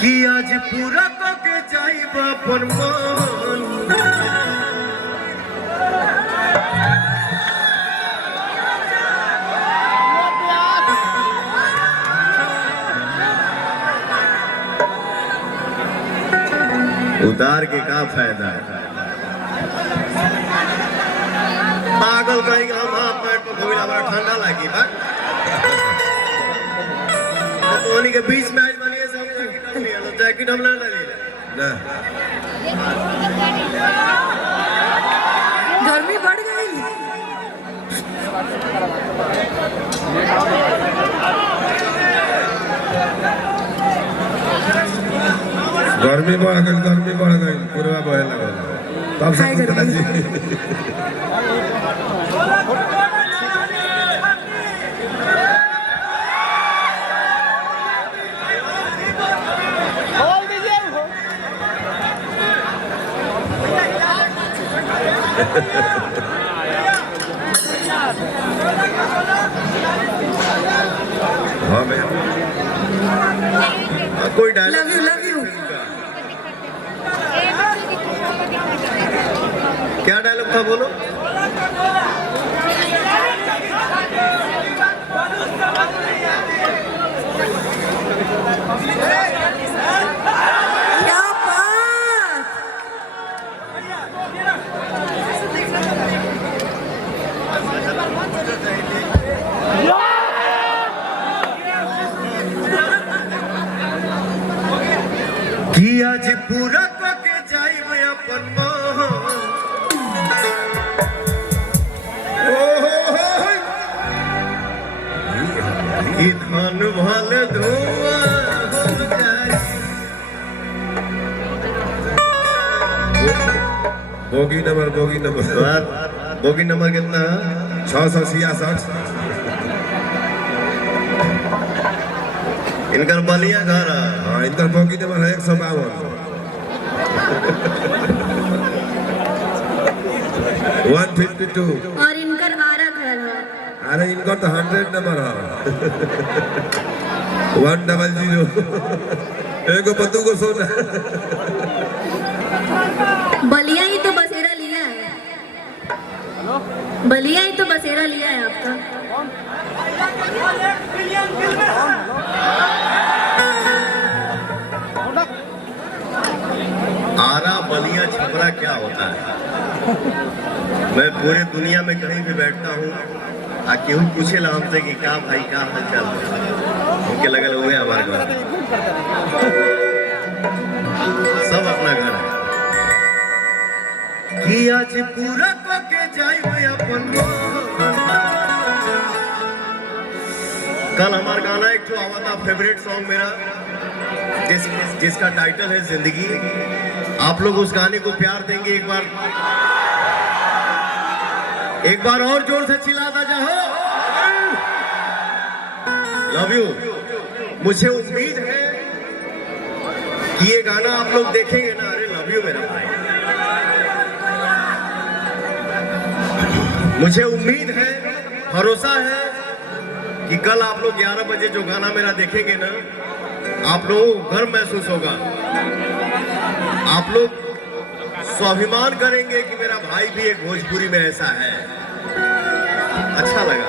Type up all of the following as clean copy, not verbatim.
कि आज पूरा के जाइब अपन मन उतार के का फायदा है। पागल कहीं हम हाथ पैर पर घोड़ा बड़ा ठंडा लगी बा तो उन्हीं के बीच में आज बनिए सब जैकेट हम ना ले ना गर्मी बढ़ गई। गर्मी बढ़ गई पूरा बहे लगा तब से हाँ मैम कोई लव यू क्या डायलॉग था बोलो। क्या बात। कि आज पूरा के जाइब अपन मन कि धन भल धुआं हो जाए। बोगी नंबर बोगी नंबर कितना है? 666। इनकर बलिया घर है। हाँ इनका बोगी नंबर है 152। 152। और इनकर आरा घर है। अरे इनका तो 100 नंबर है 100। एक बंदूक को सोना बलिया ही तो बसेरा लिया है। बलिया ही तो बसेरा लिया है आपका। आरा बलिया छपरा क्या होता है? मैं पूरे दुनिया में कहीं भी बैठता हूँ केहू पूछे ला हमसे कि क्या भाई क्या हाल चाल उनके लगल हुए हमारे घर सब अपना घर है कि आज पूरा के जाइब अपन कल हमारा गाना एक तो आवा था फेवरेट सॉन्ग मेरा जिसका टाइटल है जिंदगी। आप लोग उस गाने को प्यार देंगे एक बार और जोर से चिल्लाता जाओ लव यू। मुझे उम्मीद है कि ये गाना आप लोग देखेंगे ना। अरे लव यू मेरा भाई। मुझे उम्मीद है भरोसा है कि कल आप लोग 11 बजे जो गाना मेरा देखेंगे ना आप लोगों को गर्व महसूस होगा। आप लोग स्वाभिमान करेंगे कि मेरा भाई भी एक भोजपुरी में ऐसा है। अच्छा लगा।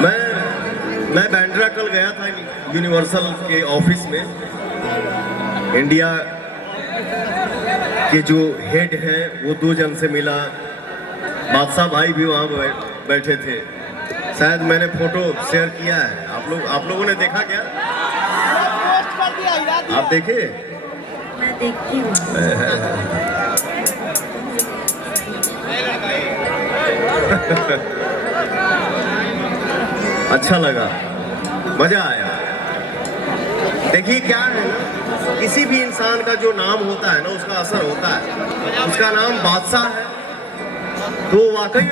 मैं बैंड्रा कल गया था यूनिवर्सल के ऑफिस में। इंडिया के जो हेड हैं वो 2 जन से मिला। बादशाह भाई भी वहाँ बैठे थे। शायद मैंने फोटो शेयर किया है। आप लोगों ने देखा क्या? आप देखे? मैं देखती हूँ। अच्छा लगा, मजा आया। देखिए क्या है ना, किसी भी इंसान का जो नाम होता है ना उसका असर होता है। उसका नाम बादशाह है तो वाकई